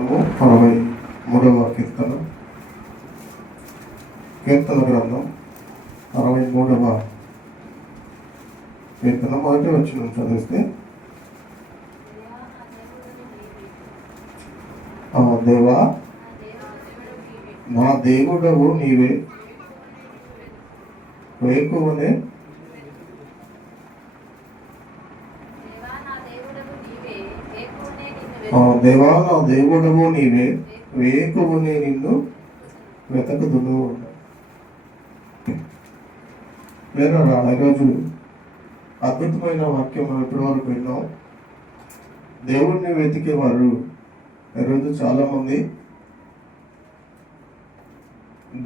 63వ కీర్తన గ్రంథం 63వ కీర్తన మొదటి వచనం చదివిస్తే, దేవా నా దేవుడవు నీవే, వేకువనే దేవా నా దేవుడవు నీవే, వేకువనే నిన్ను వెతకుదును. లేదా ఈరోజు అద్భుతమైన వాక్యం మనం ఇప్పటి వరకు విన్నాం. దేవుడిని వెతికేవారు ఈరోజు చాలామంది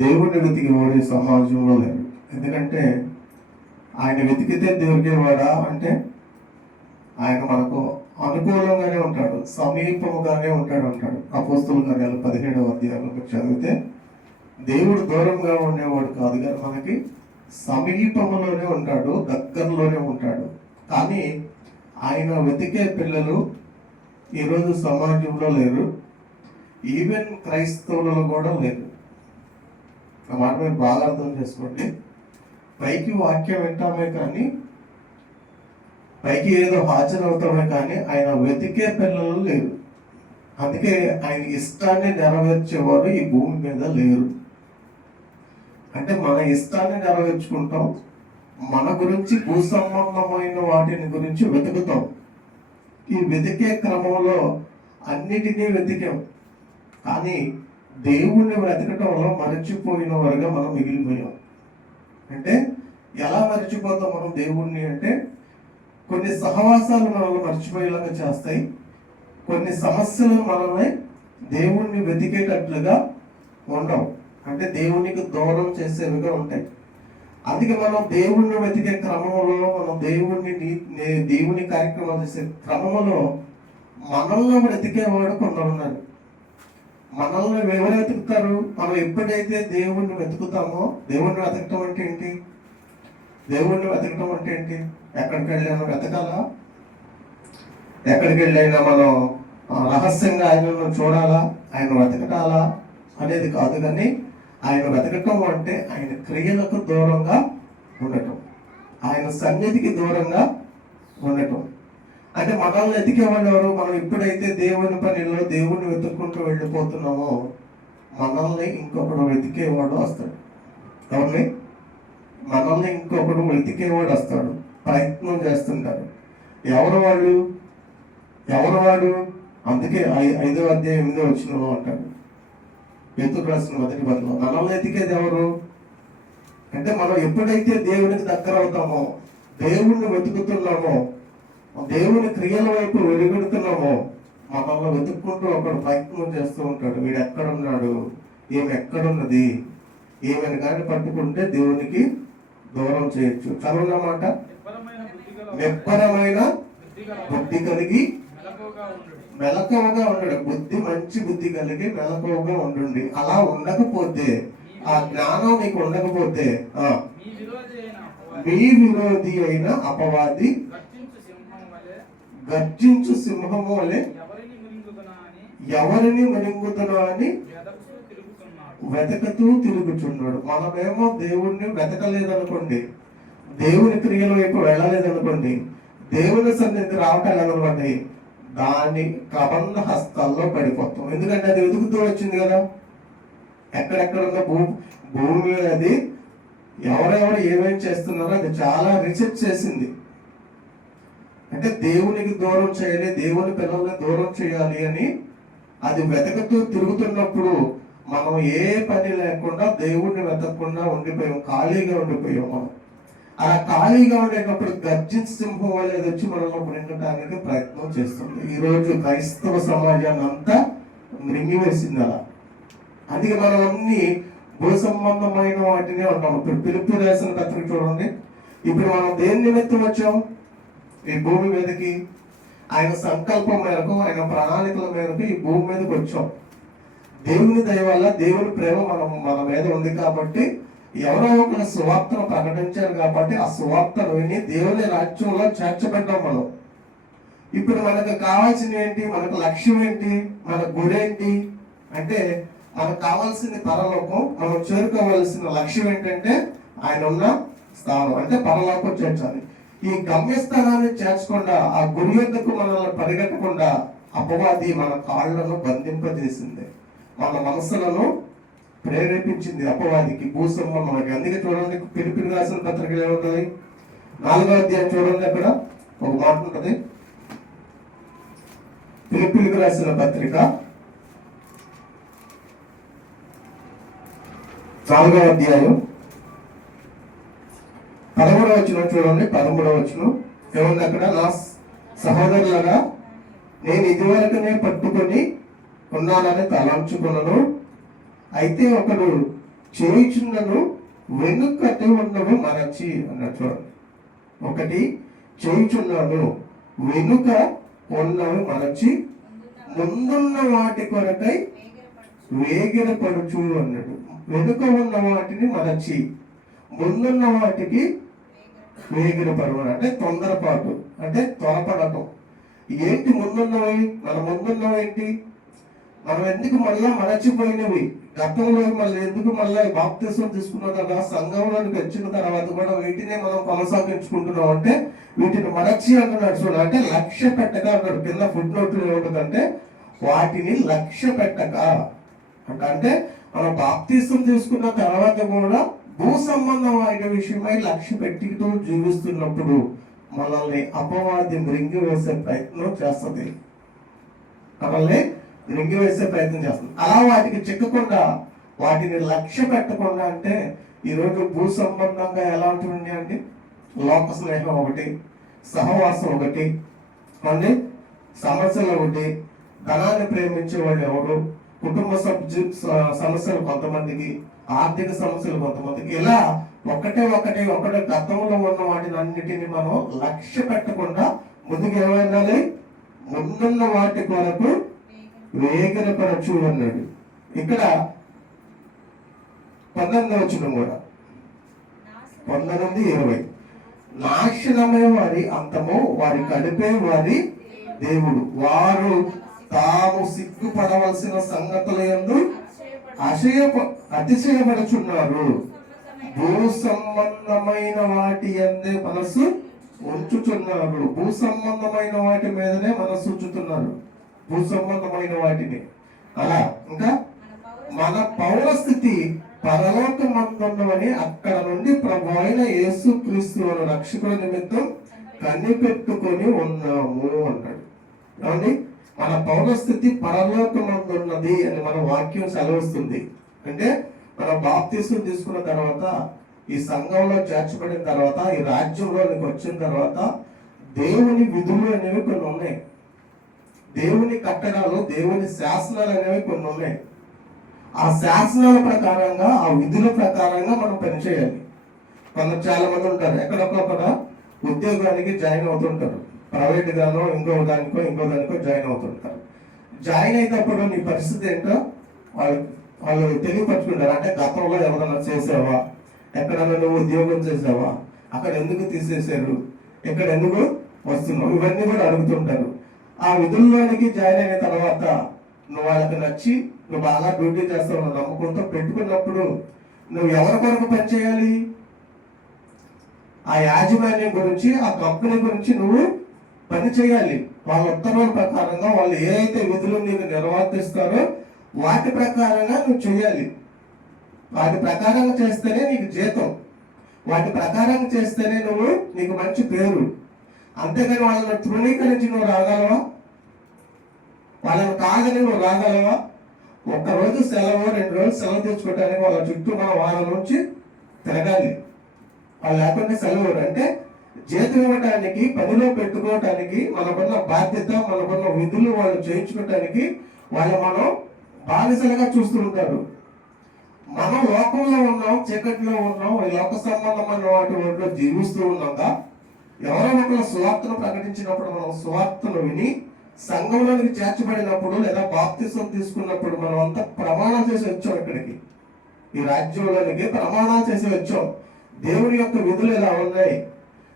దేవుడిని వెతికేవాడు ఈ సమాజంలో లేరు. ఎందుకంటే ఆయన వెతికితే దొరికేవాడా అంటే ఆయన మనకు అనుకూలంగానే ఉంటాడు, సమీపముగానే ఉంటాడు అంటాడు. అపోస్తుల కార్యాలు 17వ అధ్యాయంలో చదివితే దేవుడు దూరంగా ఉండేవాడు కాదు, కానీ మనకి సమీపంలోనే ఉంటాడు, దగ్గరలోనే ఉంటాడు. కానీ ఆయన వెతికే పిల్లలు ఈరోజు సమాజంలో లేరు, ఈవెన్ క్రైస్తవులలో కూడా లేరు. ఆ మాట మీరు బాగా అర్థం చేసుకోండి. పైకి వాక్యం వింటామే కానీ, పైకి ఏదో హాజరవుతామే కానీ ఆయన వెతికే పిల్లలు లేరు. అందుకే ఆయన ఇష్టాన్ని నెరవేర్చేవారు ఈ భూమి మీద లేరు. అంటే మన ఇష్టాన్ని నెరవేర్చుకుంటాం, మన గురించి భూ సంబంధమైన వాటిని గురించి వెతుకుతాం. ఈ వెతికే క్రమంలో అన్నిటినీ వెతికాం, కానీ దేవుణ్ణి వెతకటంలో మరచిపోయిన వారుగా మనం మిగిలిపోయాం. అంటే ఎలా మర్చిపోతాం మనం దేవుణ్ణి అంటే, కొన్ని సహవాసాలు మనల్ని మర్చిపోయేలాగా చేస్తాయి, కొన్ని సమస్యలు మనల్ని దేవుణ్ణి వెతికేటట్లుగా ఉండవు, అంటే దేవునికి దూరం చేసేవిగా ఉంటాయి. అందుకే మనం దేవుణ్ణి వెతికే క్రమంలో, మనం దేవుని కార్యక్రమాలు చేసే క్రమంలో మనల్ని వెతికేవాడు కొందరున్నారు. మనల్ని ఎవరు వెతుకుతారు? మనం ఎప్పుడైతే దేవుణ్ణి వెతుకుతామో, దేవుణ్ణి వెతకటం అంటే ఏంటి? దేవుణ్ణి వెతకటం అంటే ఏంటి? ఎక్కడికి వెళ్ళైనా వెతకాలా? ఎక్కడికి వెళ్ళైనా మనం రహస్యంగా ఆయనను చూడాలా, ఆయన వెతకటాలా అనేది కాదు. కానీ ఆయన వెతకటం అంటే ఆయన క్రియలకు దూరంగా ఉండటం, ఆయన సన్నిధికి దూరంగా ఉండటం. అంటే మనల్ని వెతికేవాళ్ళు ఎవరు? మనం ఎప్పుడైతే దేవుని పనిలో దేవుణ్ణి వెతుక్కుంటూ వెళ్ళిపోతున్నామో మనల్ని ఇంకొకడు వెతికేవాడు వస్తాడు. ఎవరిని? మనల్ని ఇంకొకడు వెతికేవాడు వస్తాడు, ప్రయత్నం చేస్తుంటారు. ఎవరు వాడు? అందుకే 5వ అధ్యాయం 8వ వచనంలో అంటాడు, పేతురు రాసిన మొదటి పత్రికలో, మనల్ని వెతికేది ఎవరు అంటే, మనం ఎప్పుడైతే దేవునికి దగ్గర అవుతామో, దేవుణ్ణి వెతుకుతున్నామో, దేవుని క్రియల వైపు వెలుగెడుతున్నామో, మనల్ని వెతుక్కుంటూ ఒకడు ప్రయత్నం చేస్తూ ఉంటాడు. వీడు ఎక్కడున్నాడు, ఈమె ఎక్కడున్నది, ఈమెను కానీ పట్టుకుంటే దేవునికి దూరం చేయొచ్చు. చదవన్నమాట, నిబ్బరమైన బుద్ధి కలిగి మెలకువగా ఉండడు. మంచి బుద్ధి కలిగి మెలకువగా ఉండండి. అలా ఉండకపోతే, ఆ జ్ఞానం మీకు ఉండకపోతే, మీ విరోధి అయిన అపవాది గర్జించు సింహము వలె ఎవరిని మరింగుతున్నా అని వెతకతూ తిరుగుచున్నాడు. మనమేమో దేవుణ్ణి వెతకలేదనుకోండి, దేవుని క్రియల వైపు వెళ్ళలేదనుకోండి, దేవుని సన్నిధి రావటాలనుకోండి, దాని కబంధ హస్తాల్లో పడిపోతాం. ఎందుకంటే అది వెతుకుతూ వచ్చింది కదా. ఎక్కడెక్కడున్న భూమి అది ఎవరెవరు ఏమేమి చేస్తున్నారో అది చాలా రీసెర్చ్ చేసింది. అంటే దేవునికి దూరం చేయాలి, దేవుని పిల్లల్ని దూరం చేయాలి అని అది వెతకుతూ తిరుగుతున్నప్పుడు మనం ఏ పని లేకుండా దేవుణ్ణి వెతకకుండా ఉండిపోయాం, ఖాళీగా ఉండిపోయాం. మనం అలా ఖాళీగా ఉండేటప్పుడు గర్జించు సింహం వల్ల వచ్చి మనల్ని మృంగటానికి ప్రయత్నం చేస్తుంది. ఈరోజు క్రైస్తవ సమాజాన్ని అంతా మృంగివేసింది అలా. అందుకే మనం అన్ని భూ సంబంధమైన వాటినే ఉంటాం. ఇప్పుడు పిలుపు రాసిన పత్రిక చూడండి. ఇప్పుడు మనం దేని నిమిత్తం వచ్చాం? ఈ భూమి మీదకి ఆయన సంకల్పం మేరకు, ఆయన ప్రణాళికల మేరకు ఈ భూమి మీదకి వచ్చాం. దేవుని దయ వల్ల, దేవుని ప్రేమ మన మీద ఉంది కాబట్టి, ఎవరో ఒకరు సువార్తను ప్రకటించారు కాబట్టి ఆ సువార్తను విని దేవుని రాజ్యంలో చేర్చబడ్డాం మనం. ఇప్పుడు మనకు కావాల్సింది ఏంటి? మనకు లక్ష్యం ఏంటి? మన గురేంటి అంటే మనకు కావాల్సింది పరలోకం. మనం చేరుకోవాల్సిన లక్ష్యం ఏంటంటే ఆయన ఉన్న స్థానం, అంటే పరలోకం చేర్చాలి. ఈ గమ్యస్థానాన్ని చేర్చకుండా, ఆ గురి యొద్దకు మనల్ని పరిగెట్టకుండా అపవాది మన కాళ్లను బంధింపజేసింది, మన మనసులను ప్రేరేపించింది అపవాదికి, భూసంబంధం. అందుకే చూడండి, పిలిపిలి రాసిన పత్రికలు ఏముంటుంది? 4వ అధ్యాయం చూడండి, అక్కడ ఒక మాట ఉంటుంది. పిలిపిలికి రాసిన పత్రిక 4వ అధ్యాయం 13వ వచనం చూడండి. 13వ వచనం ఏముంది అక్కడ? నా సహోదరులగా, నేను ఇదివరకునే పట్టుకొని ఉన్నానని తలంచుకున్నాను, అయితే ఒకడు చేయుచున్నను వెనుకటి ఉన్నవి మరచి అన్నాడు. చూడండి, ఒకటి చేయుచున్నాను వెనుక ఉన్నవి మరచి ముందున్న వాటి కొరకై వేగిరపడుచు అన్నాడు. వెనుక ఉన్న వాటిని మరచి ముందున్న వాటికి వేగిరపడు అంటే తొందరపాటు, అంటే త్వరపడటం. ఏంటి ముందున్నవి? మన ముందున్నవి ఏంటి? మనం ఎందుకు మళ్ళా మరచిపోయినవి, గతంలో మళ్ళీ ఎందుకు మళ్ళీ బాప్తిసం తీసుకున్న తర్వాత సంఘంలోనికి వచ్చిన తర్వాత కూడా వీటినే మనం కొనసాగించుకుంటున్నాం అంటే వీటిని మరచి అంటున్నాడు. చూడ అంటే లక్ష్య పెట్టక అన్నాడు. కింద ఫుట్ నోట్లు ఏముంటుందంటే వాటిని లక్ష్య పెట్టక అంటే మనం బాప్తిసం తీసుకున్న తర్వాత కూడా భూ సంబంధం అయిన విషయమై లక్ష్య పెట్టితో జీవిస్తున్నప్పుడు మనల్ని అపవాది మృంగివేసే ప్రయత్నం చేస్తుంది, మనల్ని మృంగివేసే ప్రయత్నం చేస్తుంది. అలా వాటికి చిక్కకుండా, వాటిని లక్ష్య పెట్టకుండా, అంటే ఈరోజు భూ సంబంధంగా ఎలా ఉంటుంది అంటే లోక స్నేహం ఒకటి, సహవాసం ఒకటి, మళ్ళీ సమస్యలు ఒకటి, ధనాన్ని ప్రేమించే వాళ్ళు ఎవరు, కుటుంబ సమస్యలు కొంతమందికి, ఆర్థిక సమస్యలు కొంతమందికి, ఇలా ఒకటే గతంలో ఉన్న వాటిని అన్నిటిని మనం లక్ష్య పెట్టకుండా ముందుకు ఏమైండాలి? ముందున్న వాటి కొరకు వేగిరపడచ్చు అన్నాడు. ఇక్కడ 19వ వచనం కూడా 19:20 నాశనమే వారి అంతము, వారి కడిపే వారి దేవుడు, వారు తాము సిగ్గుపడవలసిన సంగతుల యందు అతిశయపడుచున్నారు, భూ సంబంధమైన వాటి యందే మనసు ఉంచుతున్నారు. భూ సంబంధమైన వాటి మీదనే మనసు ఉంచుతున్నారు, భూ సంబంధమైన వాటిని. అలా ఇంకా మన పౌరస్థితి పరలోకమందున్నవని అక్కడ నుండి ప్రభు అయిన యేసు క్రీస్తు రక్షకుల నిమిత్తం కనిపెట్టుకొని ఉన్నాము అన్నాడు. ఏమండి, మన పౌరస్థితి పరలోకమందున్నది అని మన వాక్యం సెలవుస్తుంది. అంటే మనం బాప్తిసం తీసుకున్న తర్వాత, ఈ సంఘంలో చేర్చబడిన తర్వాత, ఈ రాజ్యంలోనికి వచ్చిన తర్వాత దేవుని విధులు అనేవి కొన్ని ఉన్నాయి, దేవుని కట్టడాలు, దేవుని శాసనాలు అనేవి కొన్ని ఉన్నాయి. ఆ శాసనాల ప్రకారంగా, ఆ విధుల ప్రకారంగా మనం పనిచేయాలి. చాలా మంది ఉంటారు, ఎక్కడొక్కడ ఉద్యోగానికి జాయిన్ అవుతుంటారు, ప్రైవేట్ గానో ఇంకో దానికో జాయిన్ అవుతుంటారు. జాయిన్ అయినప్పుడు నీ పరిస్థితి ఏంటో వాళ్ళు తెలియపరుచుకుంటారు. అంటే గతంలో ఎవరైనా చేసావా, ఎక్కడన్నా నువ్వు ఉద్యోగం చేసావా, అక్కడ ఎందుకు తీసేశారు, ఎక్కడ ఎందుకు వస్తున్నావు, ఇవన్నీ కూడా అడుగుతుంటారు. ఆ విధుల్లోనికి జాయిన్ అయిన తర్వాత నువ్వు వాళ్ళకి నచ్చి నువ్వు బాగా డ్యూటీ చేస్తావు నమ్మకంతో పెట్టుకున్నప్పుడు నువ్వు ఎవరి కొరకు పనిచేయాలి? ఆ యాజమాన్యం గురించి, ఆ కంపెనీ గురించి నువ్వు పని చేయాలి. వాళ్ళ ఉత్తర్వుల ప్రకారంగా వాళ్ళు ఏ అయితే విధులు నీకు నిర్వర్తిస్తారో వాటి ప్రకారంగా నువ్వు చేయాలి. వాటి ప్రకారంగా చేస్తేనే నీకు జీతం, వాటి ప్రకారంగా చేస్తేనే నీకు మంచి పేరు. అంతేగాని వాళ్ళని తృణీకరించి నువ్వు రాగలవా? వాళ్ళని కాదని నువ్వు రాగలవా? ఒక్కరోజు సెలవు, 2 రోజులు సెలవు తెచ్చుకోవడానికి వాళ్ళ చుట్టూ మనం వారం నుంచి తిరగాలి. వాళ్ళు లేకుండా సెలవు అంటే జీతం ఇవ్వడానికి, పనిలో పెట్టుకోవటానికి మనకున్న బాధ్యత, మనకున్న విధులు వాళ్ళు చేయించుకోవటానికి వాళ్ళు మనం బానిసలుగా చూస్తూ ఉంటారు. మనం లోకంలో ఉన్నాం, చీకటిలో ఉన్నాం, ఈ లోక సంబంధమైన వాటి ఒంట్లో జీవిస్తూ ఉన్నాగా ఎవరో ఒకరు సువార్తను ప్రకటించినప్పుడు మనం సువార్తను విని సంఘంలోనికి చేర్చబడినప్పుడు లేదా బాప్తిసం తీసుకున్నప్పుడు మనం అంతా ప్రమాణం చేసి వచ్చాం. ఇక్కడికి ఈ రాజ్యంలోనికి ప్రమాణాలు చేసి వచ్చాం. దేవుడి యొక్క విధులు ఎలా ఉన్నాయి,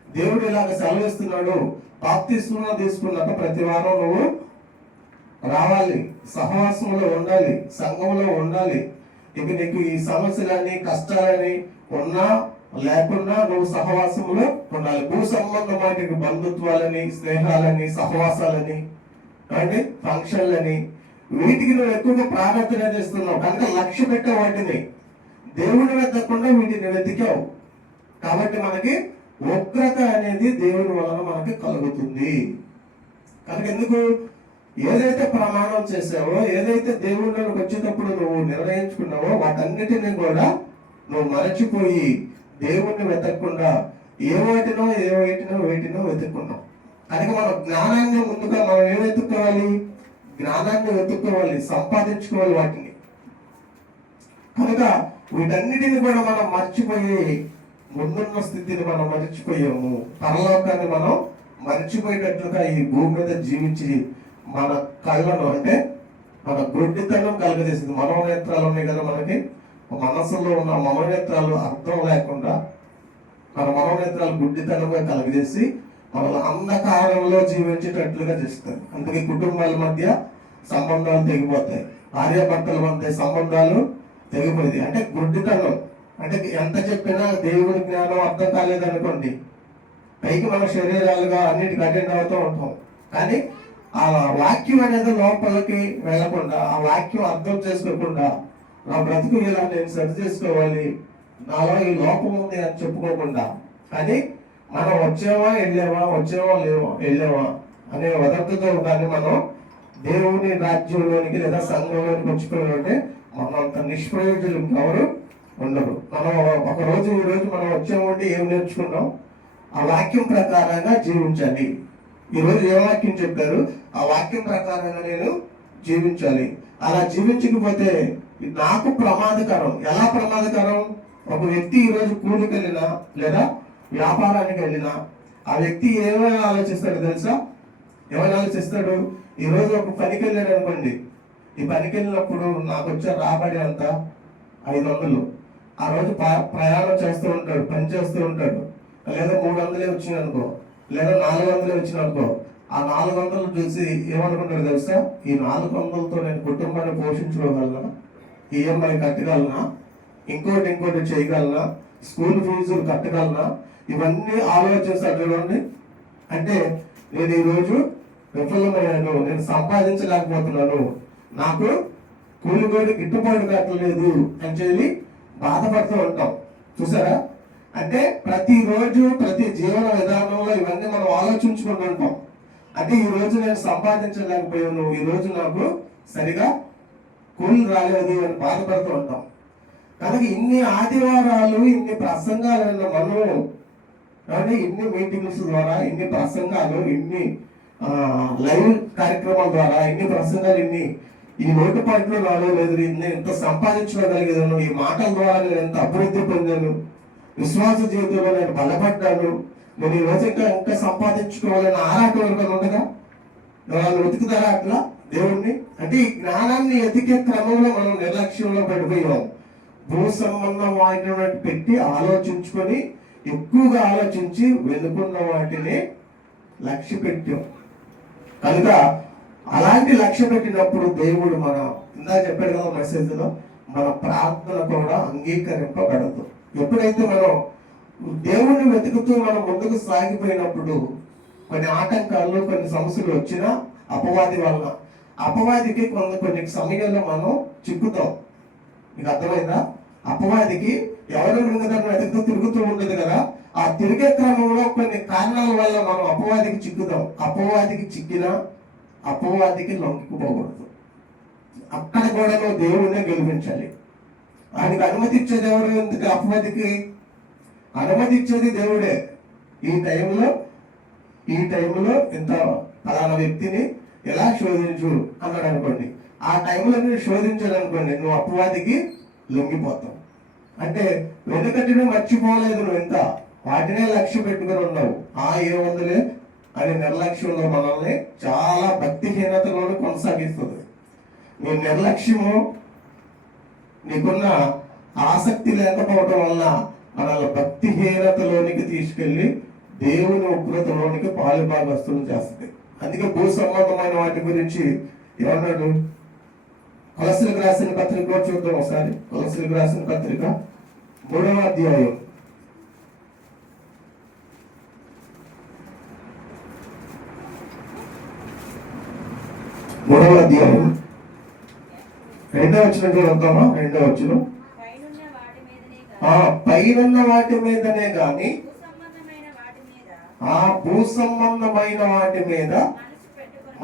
దేవుడు ఇలాగ సెలవిస్తున్నాడు, బాప్తిస్మం తీసుకున్నాక ప్రతి వారం నువ్వు రావాలి, సహవాసంలో ఉండాలి, సంఘంలో ఉండాలి. ఇక నీకు ఈ సమస్యలని కష్టాలని ఉన్నా లేకున్నా నువ్వు సహవాసంలో ఉండాలి. భూ సంబంధమైన బంధుత్వాలని, స్నేహాలని, సహవాసాలని, అంటే ఫంక్షన్లని, వీటికి నువ్వు ఎక్కువగా ప్రార్థన చేస్తున్నావు కనుక లక్ష్య పెట్టే వాటిని దేవుని వెతకుండా వీటిని వెతికావు కాబట్టి మనకి ఉగ్రత అనేది దేవుని వలన మనకి కలుగుతుంది. కనుక ఎందుకు ఏదైతే ప్రమాణం చేసావో, ఏదైతే దేవుళ్ళకి వచ్చేటప్పుడు నువ్వు నిర్ణయించుకున్నావో వాటన్నిటిని కూడా నువ్వు మరచిపోయి దేవుణ్ణి వెతకకుండా వేటినో వెతుక్కున్నావు. కనుక మనం జ్ఞానాన్ని ముందుగా మనం ఏం వెతుక్కోవాలి? జ్ఞానాన్ని వెతుక్కోవాలి, సంపాదించుకోవాలి వాటిని. కనుక వీటన్నిటిని కూడా మనం మర్చిపోయి ముందున్న స్థితిని మనం మర్చిపోయాము. పరలోకాన్ని మనం మర్చిపోయేటట్లుగా ఈ భూమి మీద జీవించి మన కళ్ళను, అంటే మన గుడ్డితనం కలగజేసింది. మనోనేత్రాలు ఉన్నాయి కదా మనకి, మనసులో ఉన్న మనోనేత్రాలు అర్థం లేకుండా మన మనోనేత్రాలు గుడ్డితనంగా కలగజేసి మనల్ని అంధకారంలో జీవించేటట్లుగా చేస్తుంది. అందుకే కుటుంబాల మధ్య సంబంధాలు తెగిపోతాయి, భార్యాభర్తల మధ్య సంబంధాలు తెగిపోయింది. అంటే గుడ్డితనం. అంటే ఎంత చెప్పినా దేవుడి జ్ఞానం అర్థం కాలేదనుకోండి, పైకి మన శరీరాలుగా అన్నిటికీ అటెండ్ అవుతూ ఉంటాం, కానీ ఆ వాక్యం అనేది లోపలికి వెళ్లకుండా, ఆ వాక్యం అర్థం చేసుకోకుండా, నా బ్రతుకు ఇలా నేను సరి చేసుకోవాలి, నాలో ఈ లోపం ఉంది అని చెప్పుకోకుండా, కానీ మనం వచ్చావా వెళ్ళావా అనే వదంతుతో కానీ మనం దేవుని రాజ్యంలోనికి లేదా సంఘంలోనికి వచ్చిపోయినంటే మనం అంత నిష్ప్రయోజనం ఎవరు ఉండరు. మనం ఈ రోజు మనం వచ్చామంటే ఏం నేర్చుకున్నాం? ఆ వాక్యం ప్రకారంగా జీవించాలి. ఈరోజు ఏ వాక్యం చెప్పారు? ఆ వాక్యం ప్రకారంగా నేను జీవించాలి. అలా జీవించకపోతే నాకు ప్రమాదకరం. ఎలా ప్రమాదకరం? ఒక వ్యక్తి ఈరోజు కూలికి వెళ్ళినా లేదా వ్యాపారానికి వెళ్ళినా ఆ వ్యక్తి ఏమైనా ఆలోచిస్తాడు తెలుసా? ఏమైనా ఆలోచిస్తాడు? ఈరోజు ఒక పనికి వెళ్ళాడు అనుకోండి, ఈ పనికి వెళ్ళినప్పుడు నాకు వచ్చే రాబడి అంత 500. ఆ రోజు ప్రయాణం చేస్తూ ఉంటాడు, పని చేస్తూ ఉంటాడు. లేదా 300 వచ్చినాయి అనుకో, లేదా 400 వచ్చినాయి అనుకో. ఆ 400 చూసి ఏమనుకుంటాడు తెలుసా? ఈ 400తో నేను కుటుంబాన్ని పోషించుకోగలనా, ఈఎంఐ కట్టగలనా, ఇంకోటి చేయగలనా, స్కూల్ ఫీజులు కట్టగలనా, ఇవన్నీ ఆలోచిస్తాడు. చూడండి, అంటే నేను ఈరోజు విఫలమయ్యాను, నేను సంపాదించలేకపోతున్నాను, నాకు కూలిగోడు గిట్టుబాటు కట్టలేదు అని చెప్పి బాధపడుతూ ఉంటాం. చూసారా? అంటే ప్రతిరోజు ప్రతి జీవన విధానంలో ఇవన్నీ మనం ఆలోచించుకుంటూ ఉంటాం. అంటే ఈ రోజు నేను సంపాదించలేకపోయాను, ఈ రోజు నాకు సరిగా కూలి రాలేదు అని బాధపడుతూ ఉంటాం. కనుక ఇన్ని ఆదివారాలు, ఇన్ని ప్రసంగాలు మనం, కానీ ఇన్ని మీటింగ్స్ ద్వారా, ఇన్ని ప్రసంగాలు, ఇన్ని లైవ్ కార్యక్రమాల ద్వారా, ఇన్ని ప్రసంగాలు, ఈ లోటుపాట్లు నాలో లేదు, నేను ఎంత సంపాదించుకోగలిగాను, ఈ మాటల ద్వారా నేను ఎంత అభివృద్ధి పొందాను, విశ్వాస జీవితంలో నేను బలపడ్డాను, నేను ఈ రోజు ఇంకా సంపాదించుకోవాలని ఆరాటం వరకు ఉండగా వాళ్ళు వెతుకుతారా అట్లా దేవుణ్ణి? అంటే ఈ జ్ఞానాన్ని ఎతికే క్రమంలో మనం నిర్లక్ష్యంలో పడిపోయాం. భూ సంబంధం వాటిని పెట్టి ఆలోచించుకొని, ఎక్కువగా ఆలోచించి వెనుకున్న వాటిని లక్ష్య పెట్టాం. కనుక అలాంటి లక్ష్య పెట్టినప్పుడు దేవుడు ఇందాక చెప్పాడు కదా మెసేజ్లో, మన ప్రార్థన కూడా అంగీకరింపబడదు. ఎప్పుడైతే మనం దేవుణ్ణి వెతుకుతూ మనం ముందుకు సాగిపోయినప్పుడు కొన్ని ఆటంకాలు, కొన్ని సమస్యలు వచ్చినా అపవాది వలన, అపవాదికి కొన్ని సమయాల్లో మనం చిక్కుతాం. మీకు అర్థమైందా? అపవాదికి ఎవరు వెతుకుతూ తిరుగుతూ ఉంటుంది కదా, ఆ తిరిగే క్రమంలో కొన్ని కారణాల వల్ల మనం అపవాదికి చిక్కుతాం. అపవాదికి చిక్కినా అపవాదికి లొంగిపోకూడదు. అక్కడ కూడా నువ్వు దేవుడినే గెలిపించాలి. ఆయనకి అనుమతి ఇచ్చేది ఎవరు? ఎందుకు అపవాదికి అనుమతి ఇచ్చేది దేవుడే. ఈ టైంలో ఇంత ఫలానా వ్యక్తిని ఎలా శోధించు అన్నాడు అనుకోండి, ఆ టైంలో నువ్వు శోధించాలనుకోండి, నువ్వు అపవాదికి లొంగిపోతావు. అంటే వెనుకటిని మర్చిపోలేదు, నువ్వు ఇంకా వాటినే లక్ష్యం పెట్టుకుని ఉన్నావు. ఏముందిలే అనే నిర్లక్ష్యంలో మనల్ని చాలా భక్తిహీనతలోనే కొనసాగిస్తుంది. నీ నిర్లక్ష్యము, నీకున్న ఆసక్తి లేకపోవడం వల్ల మనల్ని భక్తిహీనతలోనికి తీసుకెళ్లి దేవుని ఉగ్రతలోనికి పాలు భాగస్తులు చేస్తుంది. అందుకే భూ సంబంధమైన వాటి గురించి ఏమన్నాడు? కొలస్సీలకు రాసిన పత్రిక కూడా చూద్దాం ఒకసారి. కొలస్సీలకు రాసిన పత్రిక 3వ అధ్యాయం 2వ అధ్యాయం 2వ వచనం చదువుతామా? 2వ వచనం, పైనున్న వాటి మీదనే గాని ఆ భూ సంబంధమైన వాటి మీద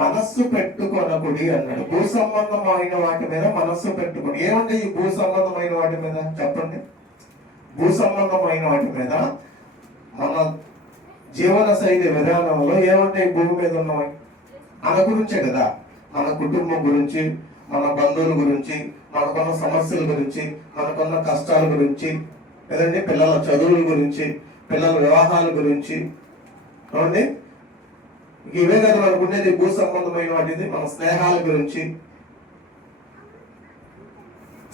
మనస్సు పెట్టుకొనకుడి అన్నాడు. భూ సంబంధమైన వాటి మీద మనస్సు పెట్టుకోండి. ఏమంటే ఈ భూ సంబంధమైన వాటి మీద చెప్పండి. భూ సంబంధమైన వాటి మీద మన జీవన శైలి విధానంలో ఏమంటాయి? భూమి మీద ఉన్నవి మన గురించే కదా. మన కుటుంబం గురించి, మన బంధువుల గురించి, మనకున్న సమస్యల గురించి, మనకున్న కష్టాల గురించి, లేదంటే పిల్లల చదువుల గురించి, పిల్లల వివాహాల గురించి, అవునండి. ఇవే కదా మనకు ఉండేది భూ సంబంధమైన వాటిది. మన స్నేహాల గురించి,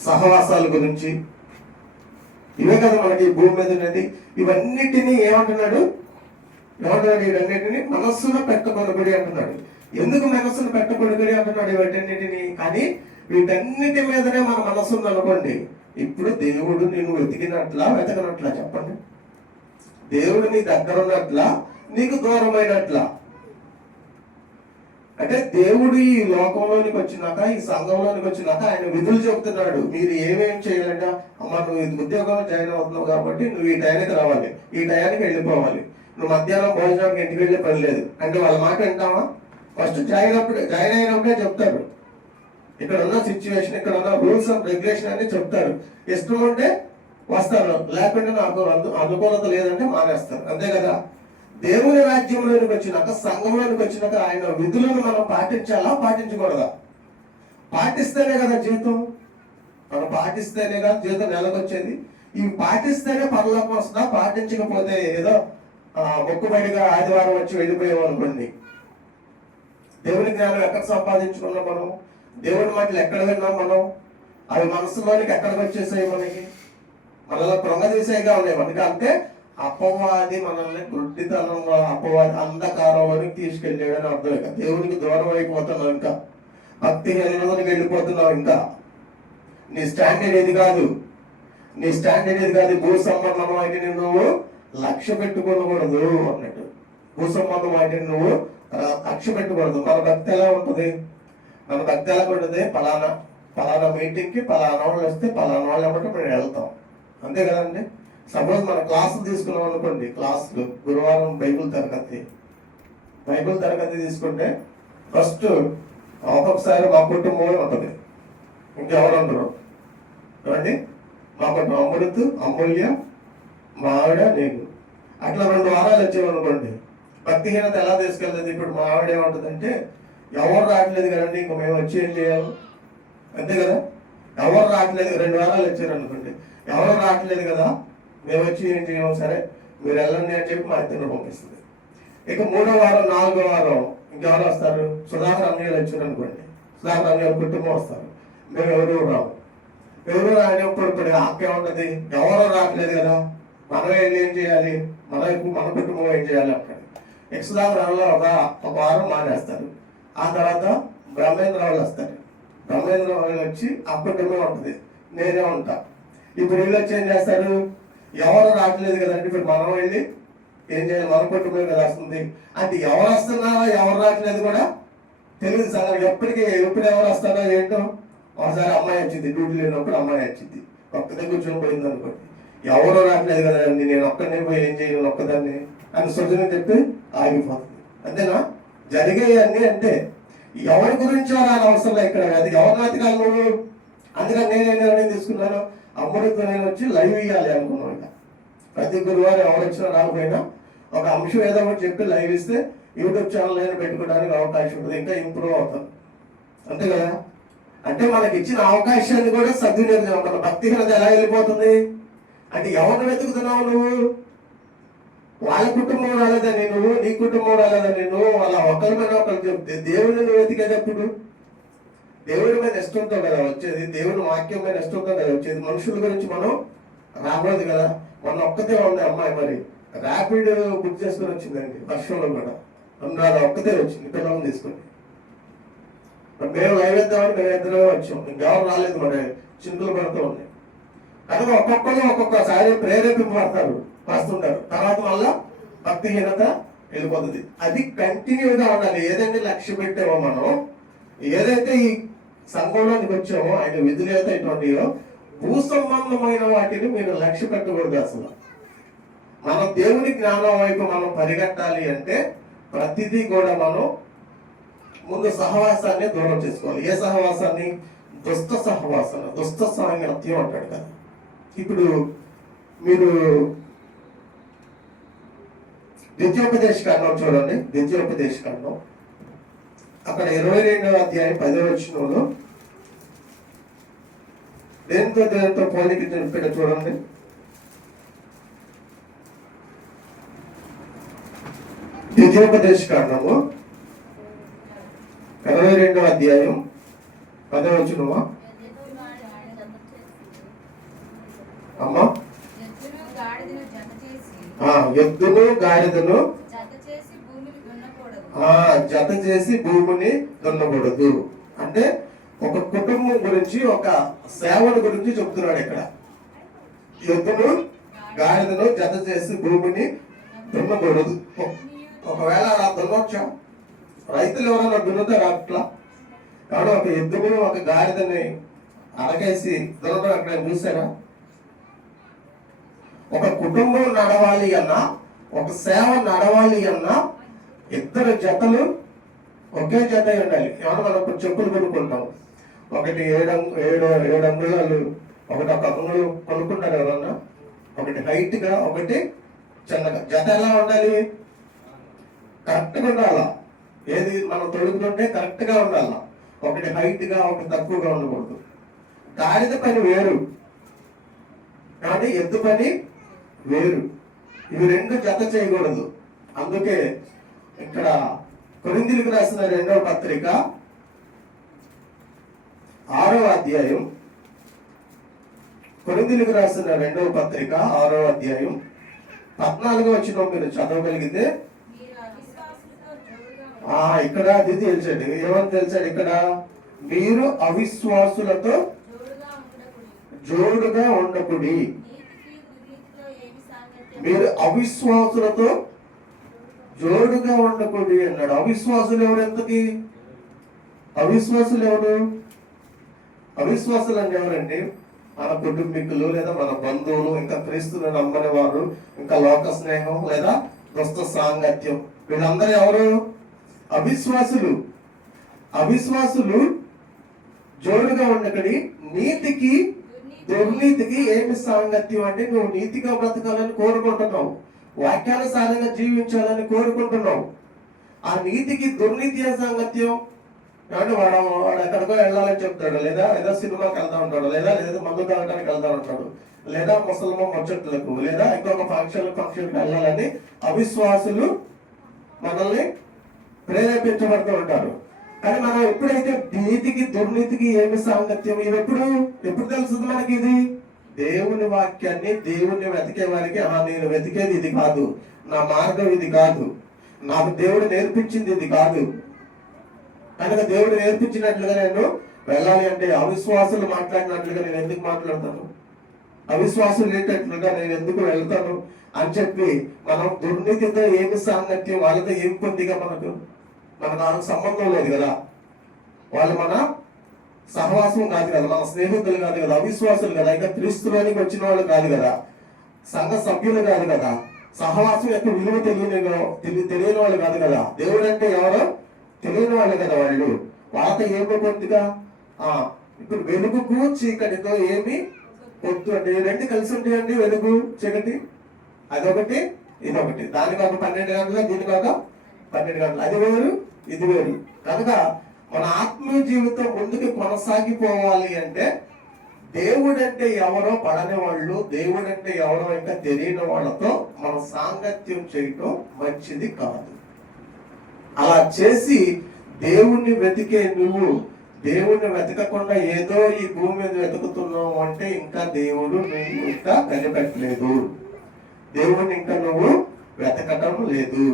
సహవాసాల గురించి, ఇవే కదా మనకి భూమి మీద ఉండేది. ఇవన్నిటినీ ఏమంటున్నాడు? ఇవన్నిటిని మనస్సులో పెట్టకూడదు అంటున్నాడు. ఎందుకు మనస్సును పెట్టకూడదు అంటున్నాడు వీటన్నిటిని? కానీ వీటన్నిటి మీదనే మన మనస్సు ఉంది అనుకోండి, ఇప్పుడు దేవుడు నిన్ను వెతకనట్లా చెప్పండి. దేవుడు నీ దగ్గర ఉన్నట్లా, నీకు దూరమైనట్లా? అంటే దేవుడు ఈ లోకంలోనికి వచ్చినాక, ఈ సంఘంలోనికి వచ్చినాక ఆయన విధులు చెబుతున్నాడు. మీరు ఏమేం చేయాలంట? అమ్మ, నువ్వు ఉద్యోగంలో జాయిన్ అవుతున్నావు కాబట్టి నువ్వు ఈ టయానికి రావాలి, ఈ టయానికి వెళ్ళిపోవాలి. నువ్వు మధ్యాహ్నం భోజనానికి ఇంటికి వెళ్ళే పని లేదు అంటే వాళ్ళ మాట వింటావా? ఫస్ట్ జాయిన్ అయినప్పుడే చెప్తారు. ఇక్కడ ఉన్న సిచ్యువేషన్, ఇక్కడ ఉన్న రూల్స్ అండ్ రెగ్యులేషన్ అని చెప్తారు. ఇష్టం ఉంటే వస్తారు, లేకుంటే నాకు అనుకూలత లేదంటే మానేస్తారు. అంతే కదా. దేవుని రాజ్యంలోనికి వచ్చినాక, సంఘంలోనికి వచ్చినాక ఆయన విధులను మనం పాటించాలా, పాటించకూడదా? పాటిస్తేనే కదా జీతం. మనం పాటిస్తేనే కదా జీతం నెలకు వచ్చేది. ఇవి పాటిస్తేనే పరలోకం వస్తుందా? పాటించకపోతే ఏదో మొక్కుబడిగా ఆదివారం వచ్చి వెళ్ళిపోయాం అనుకోండి. దేవుని జ్ఞానం ఎక్కడ సంపాదించుకున్నాం మనం? దేవుని మాటలు ఎక్కడ విన్నాం మనం? అవి మనసులోనికి ఎక్కడికి వచ్చేసాయి? మనలో కృంగదీసేగా ఉన్నాయి. మనకి అంటే అపవాది మనల్ని గుడ్డితనంగా, అపవాది అంధకారంలోనికి తీసుకెళ్ళాడని అర్థం. ఇంకా దేవునికి దూరం అయిపోతున్నావు, ఇంకా భక్తిహీనతకి వెళ్ళిపోతున్నావు. ఇంకా నీ స్టాండర్డ్ ఏది కాదు, నీ స్టాండర్డ్ ఏది కాదు. భూ సంబంధం వాటిని నువ్వు లక్ష్య పెట్టుకోకూడదు అన్నట్టు. భూ సంబంధం వాటిని నువ్వు లక్ష్య పెట్టకూడదు. మన భక్తి ఎలా ఉంటుంది? మన భక్తి ఎలా ఉంటుంది? పలానా మీటింగ్కి పలానా వాళ్ళు వస్తే పలానా వాళ్ళు అన్నట్టు మేము వెళ్తాం. అంతే కదండి. సపోజ్ మన క్లాసులు తీసుకున్నాం అనుకోండి. క్లాసులు గురువారం బైబిల్ తరగతి తీసుకుంటే ఫస్ట్ ఒక్కొక్కసారి మా కుటుంబం ఉంటుంది, ఇంకెవరు ఉండరు చూడండి. మా కుటుంబం అమృత్, అమూల్య, మా ఆవిడ, నేను. అట్లా 2 వారాలు వచ్చామనుకోండి. భక్తిహీనత ఎలా తీసుకెళ్తుంది? ఇప్పుడు మా ఆవిడ ఏమంటుందంటే, ఎవరు రావట్లేదు కదండి, ఇంక మేము వచ్చి ఏం చేయాలి? అంతే కదా. ఎవరు రావట్లేదు, 2 వారాలు వచ్చారు అనుకోండి, ఎవరు రావట్లేదు కదా, మేము వచ్చి ఏం చేయము, సరే మీరు వెళ్ళండి అని చెప్పి మా ఇద్దరు పంపిస్తుంది. ఇక 3వ వారం 4వ వారం ఇంకెవరు వస్తారు? సుధాకర్ అన్నయ్యలు వచ్చారు అనుకోండి. సుధాకర్ అన్నయ్య కుటుంబం వస్తారు, మేము ఎవరు రాము. ఎవరు రానిప్పుడు ఇప్పుడు అక్క ఏముంటుంది? ఎవరు రావట్లేదు కదా, మనం వెళ్ళి ఏం చేయాలి? మన కుటుంబం ఏం చేయాలి? అక్కడ సుధాకర్ ఒక వారం మానేస్తారు. ఆ తర్వాత బ్రహ్మేంద్ర వాళ్ళు వస్తారు. బ్రహ్మేంద్ర వాళ్ళు వచ్చి ఆ కుటుంబం ఉంటుంది, నేనే ఉంటా. ఇప్పుడు వీళ్ళు వచ్చి ఏం చేస్తారు? ఎవరు రావట్లేదు కదండి, ఇప్పుడు మనం వెళ్ళి ఏం చేయాలి? మన కుటుంబం కదా వస్తుంది అంటే ఎవరు వస్తున్నారో ఎవరు రావట్లేదు కూడా తెలియదు సార్. ఎప్పుడు ఎవరు వస్తారో ఏంటో. ఒకసారి అమ్మాయి వచ్చింది, డ్యూటీ లేనప్పుడు అమ్మాయి వచ్చింది, ఒక్కదే కూర్చొని పోయింది అనుకోండి. ఎవరు రావట్లేదు కదండి, నేను ఒక్కనే పోయి ఏం చేయను ఒక్కదాన్ని అని సృజన చెప్పి ఆగిపోతుంది. అంతేనా? జరిగేవన్నీ అంటే ఎవరి గురించో రాని అవసరం ఇక్కడ. అది ఎవరిని వెతకాలి నువ్వు? అందుకని నేనేం నిర్ణయం తీసుకున్నాను, అమృత నేను వచ్చి లైవ్ ఇవ్వాలి అనుకున్నాను. ఇక ప్రతి గురువారం ఎవరు వచ్చినా రాకపోయినా ఒక అంశం ఏదో ఒకటి చెప్పి లైవ్ ఇస్తే యూట్యూబ్ ఛానల్ అయినా పెట్టుకోవడానికి అవకాశం ఉంటుంది, ఇంకా ఇంప్రూవ్ అవుతాం. అంతే కదా. అంటే మనకి ఇచ్చిన అవకాశాన్ని కూడా సద్వినియోగం. మన భక్తిహీనత ఎలా వెళ్ళిపోతుంది అంటే, ఎవరిని వెతుకుతున్నావు నువ్వు? వాళ్ళ కుటుంబం రాలేదని నువ్వు, నీ కుటుంబం రాలేదని నువ్వు, వాళ్ళ ఒకరి మీద ఒకరు చెప్తే దేవుడిని నువ్వు వెతికేటప్పుడు దేవుడి మీద ఇష్టంతో కదా వచ్చేది, దేవుడి వాక్యం మీద ఇష్టంతో కదా వచ్చేది. మనుషుల గురించి మనం రాబోదు కదా. మొన్న ఒక్కతే ఉంది అమ్మాయి, మరి ర్యాపిడ్ బుక్ చేసుకుని వచ్చిందండి వర్షంలో కూడా. అన్నాడు ఒక్కతే వచ్చింది పిల్లల్ని తీసుకొని. మేము నైవేద్యామని మేము ఇద్దరే వచ్చాం, ఇంకెవరు రాలేదు. మరి చింతలు పడుతూ ఉన్నాయి కనుక ఒక్కొక్కరు ఒక్కొక్కసారి ప్రేరేపింపబడతారు, వస్తుంటారు. తర్వాత మళ్ళా భక్తిహీనత వెళ్ళిపోతుంది. అది కంటిన్యూగా ఉండాలి. ఏదైతే లక్ష్య పెట్టామో మనం, ఏదైతే ఈ సంఘంలోకి వచ్చామో ఆయన విధులు అయితే ఇటువంటివో భూ సంబంధమైన వాటిని మీరు లక్ష్య పెట్టకూడదు. అసలు మన దేవుని జ్ఞానం వైపు మనం పరిగెట్టాలి అంటే ప్రతిదీ కూడా మనం ముందు సహవాసాన్ని దూరం చేసుకోవాలి. ఏ సహవాసాన్ని? దుష్ట సహవాసాన్ని, దుష్ట సాంగత్యం అంటాడు కదా. ఇప్పుడు మీరు ద్వితీయోపదేశ కాండం చూడండి. ద్వితీయోపదేశ కాండం అక్కడ 22వ అధ్యాయం 10వ వచనంలో దేనితో పోలిక చెప్పాడు చూడండి. ద్వితీయోపదేశ కాండము 22వ అధ్యాయం 10వ వచనమా అమ్మా? ఎద్దును గాడిదను జత చేసి భూమిని దున్నకూడదు అంటే ఒక కుటుంబం గురించి, ఒక సేవల గురించి చెప్తున్నాడు ఇక్కడ. ఎద్దును గాడిదను జత చేసి భూమిని దున్నకూడదు. ఒకవేళ అలా దున్నొచ్చా? రైతులు ఎవరైనా దున్నుతారు అట్లా? ఎవడో ఒక ఎద్దుని ఒక గాడిదని అరగేసి దున్నడం అక్కడ చూసారా? ఒక కుటుంబం నడవాలి అన్నా, ఒక సేవ నడవాలి అన్నా ఇద్దరు జతలు ఒకే జత ఉండాలి. ఏమన్నా మనం చెప్పులు కొనుక్కుంటాం, ఒకటి 7 అంగుళాలు, ఒకటి 1 అంగుళం కొనుక్కుంటారు ఎవరన్నా. ఒకటి హైట్ గా, ఒకటి చిన్నగా. జత ఎలా ఉండాలి? కరెక్ట్ గా ఉండాలా. ఏది మనం తొడుగుతుంటే కరెక్ట్ గా ఉండాలా. ఒకటి హైట్ గా, ఒకటి తక్కువగా ఉండకూడదు. గాడిద పని వేరు కానీ ఎద్దు పని వేరు. ఇవి రెండు జత చేయకూడదు. అందుకే ఇక్కడ కొరింథీయులకు రాసిన 2వ పత్రిక 6వ అధ్యాయం, కొరింథీయులకు రాసిన 2వ పత్రిక 6వ అధ్యాయం 14వ వచనం మీరు చదవగలిగితే ఇక్కడ అది తెలిసాడు. ఏమని తెలిసాడు ఇక్కడ? మీరు అవిశ్వాసులతో జోడుగా ఉండకుడి. మీరు అవిశ్వాసులతో జోడుగా ఉండకూడదు అన్నాడు. అవిశ్వాసులు ఎవరు? ఎంతకి అవిశ్వాసులు ఎవరు? అవిశ్వాసులు అంటే ఎవరండి? మన కుటుంబీకులు, లేదా మన బంధువులు, ఇంకా క్రీస్తులను నమ్మని వారు, ఇంకా లోక స్నేహం లేదా దుష్ట సాంగత్యం. వీళ్ళందరూ ఎవరు? అవిశ్వాసులు. అవిశ్వాసులు జోడుగా ఉండకడి. నీతికి దుర్నీతికి ఏమి సాంగత్యం అంటే నువ్వు నీతిగా బ్రతకాలని కోరుకుంటున్నావు, వాక్యానుసారంగా జీవించాలని కోరుకుంటున్నావు. ఆ నీతికి దుర్నీతి సాంగత్యం అంటే వాడు ఎక్కడికో వెళ్ళాలని చెప్తాడు, లేదా ఏదో సినిమాకి వెళ్తా ఉంటాడు, లేదా మందు తాగడానికి వెళ్తా ఉంటాడు, లేదా ముసల్మా ముచ్చట్లకు, లేదా ఇంకొక ఫంక్షన్కి వెళ్ళాలని అవిశ్వాసులు మనల్ని ప్రేరేపించబడుతూ ఉంటారు. కానీ మనం ఎప్పుడైతే నీతికి దుర్నీతికి ఏమి సాంగత్యం, ఇది ఎప్పుడు తెలుస్తుంది మనకి? ఇది దేవుని వాక్యాన్ని, దేవుణ్ణి వెతికే వారికి నేను వెతికేది ఇది కాదు, నా మార్గం ఇది కాదు, నాకు దేవుడు నేర్పించింది ఇది కాదు. కనుక దేవుడు నేర్పించినట్లుగా నేను వెళ్ళాలి అంటే అవిశ్వాసులు మాట్లాడినట్లుగా నేను ఎందుకు మాట్లాడతాను? అవిశ్వాసులు లేటట్లుగా నేను ఎందుకు వెళ్తాను అని చెప్పి మనం దుర్నీతితో ఏమి సాంగత్యం, వాళ్ళతో ఏం పొందిగా మనకు సంబంధం లేదు కదా. వాళ్ళు మన సహవాసం కాదు కదా, మన స్నేహితులు కాదు కదా, అవిశ్వాసులు కదా, ఇంకా క్రీస్తులోనికి వచ్చిన వాళ్ళు కాదు కదా, సంఘ సభ్యులు కాదు కదా, సహవాసం యొక్క విలువ తెలియని వాళ్ళు కాదు కదా. దేవుడు అంటే ఎవరో తెలియని వాళ్ళు కదా. వాళ్ళతో ఏమి పొందిగా? ఇప్పుడు వెలుగుకు చీకటితో ఏమి పొద్దు అంటే రెండు కలిసి ఉంటాయండి. వెలుగు చీకటి అదొకటి ఇదొకటి. దానికి ఒక 12 గంటలు, దీనికి ఒక 12 గంటలు. అది వేరు, ఇది వేరు. కనుక మన ఆత్మీయ జీవితం ముందుకు కొనసాగిపోవాలి అంటే దేవుడంటే ఎవరో పడని వాళ్ళు, దేవుడంటే ఎవరో ఇంకా తెలియని వాళ్ళతో మన సాంగత్యం చేయటం మంచిది కాదు. అలా చేసి దేవుణ్ణి వెతికే నువ్వు దేవుణ్ణి వెతకకుండా ఏదో ఈ భూమి మీద వెతుకుతున్నావు అంటే ఇంకా దేవుడు నువ్వు ఇంకా కనిపెట్టలేదు. దేవుణ్ణి ఇంకా నువ్వు వెతకటం లేదు.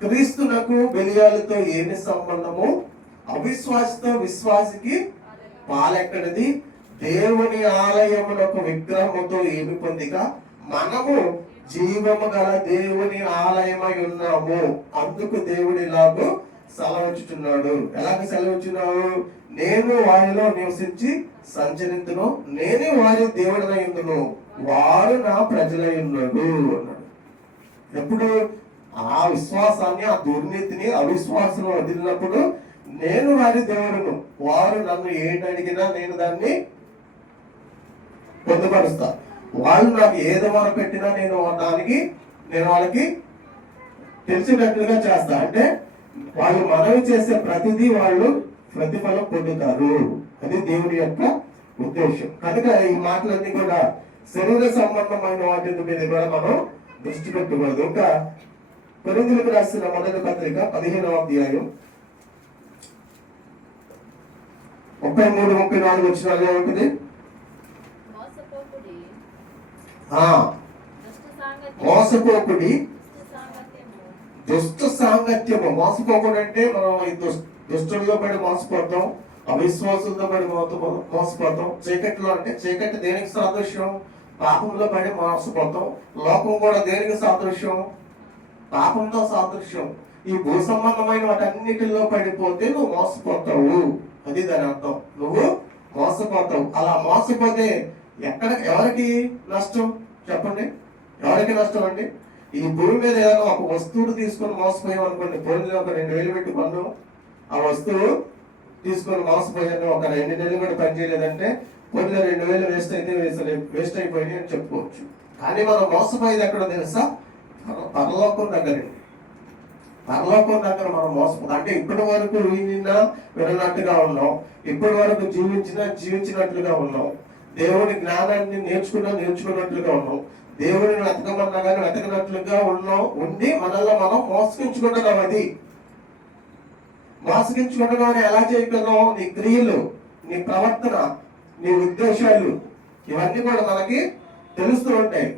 క్రీస్తునకు బెలియాలతో ఏమి సంబంధము? అవిశ్వాసతో విశ్వాసికి పాలెక్కడిది? దేవుని ఆలయమునకు విగ్రహముతో ఏమి పొందిక? మనము జీవము గల దేవుని ఆలయమై ఉన్నాము. అందుకు దేవుడు ఇలాగూ సెలవిచ్చుచున్నాడు. ఎలాగ సెలవిచ్చున్నాడు? నేను వారిలో నివసించి సంచరించును, నేనే వారి దేవుడనై ఉండును, వారు నా ప్రజలై ఉన్నాడు అన్నాడు. ఎప్పుడు? ఆ విశ్వాసాన్ని, ఆ దుర్నీతిని, అవిశ్వాసం వదిలినప్పుడు నేను వారి దేవుడును, వారు నన్ను ఏంటి అడిగినా నేను దాన్ని పొందుపరుస్తా. వాళ్ళు నాకు ఏది మొర పెట్టినా నేను వాళ్ళకి తెలిసినట్లుగా చేస్తా. అంటే వాళ్ళు మనవి చేసే ప్రతిదీ వాళ్ళు ప్రతిఫలం పొందుతారు. అది దేవుడి యొక్క ఉద్దేశం. కనుక ఈ మాటలన్నీ కూడా శరీర సంబంధమైన వాటి మీద కూడా మనం దృష్టి పెట్టకూడదు. ఇంకా కొరింథీయులకు రాసిన మొదటి పత్రిక 15వ అధ్యాయం 33-34 వచనాల్లో ఉంటుంది. మోసపోకుడి, దుష్ట సాంగత్యము. మోసపోకుడు అంటే మనం ఈ దుష్టుల్లో పడి మోసపోతాం, అవిశ్వాసంతో పడి మోసపోతాం. చీకటిలో అంటే చీకటి దేనికి సాదృశ్యం? పాపంలో పడి మోసపోతాం. లోకం కూడా దేనికి సాదృశ్యం? పాపంతో సాదృశ్యం. ఈ భూ సంబంధమైన వాటన్నిటిలో పడిపోతే నువ్వు మోసపోతావు. అది దాని అర్థం. నువ్వు మోసపోతావు. అలా మోసపోతే ఎవరికి నష్టం చెప్పండి? ఎవరికి నష్టం అండి? ఈ భూమి మీద ఏదైనా ఒక వస్తువును తీసుకొని మోసపోయాం అనుకోండి. పోలీసులు ఒక 2,000 పెట్టి కొన్నాం, ఆ వస్తువు తీసుకొని మోసపోయాను, ఒక 2 నెలలు కూడా పనిచేయలేదంటే పోలీసులు 2,000 వేస్ట్ అయిపోయినాయి అని చెప్పుకోవచ్చు. కానీ మనం మోసపోయేది ఎక్కడో తెలుసా? పరలోకం దగ్గరండి. పరలోకం దగ్గర మనం మోసపోతాం. అంటే ఇప్పటి వరకు వినట్టుగా ఉన్నాం, ఇప్పటి వరకు జీవించినట్లుగా ఉన్నాం, దేవుని జ్ఞానాన్ని నేర్చుకున్నట్లుగా ఉన్నాం, దేవుడిని వెతకమన్నా కానీ వెతకనట్లుగా ఉండి మనల్ని మనం మోసగించుకుంటున్నాం. అది మోసగించుకుంటున్నాం. ఎలా చేయగలం? నీ క్రియలు, నీ ప్రవర్తన, నీ ఉద్దేశాలు ఇవన్నీ కూడా మనకి తెలుస్తూ ఉంటాయి.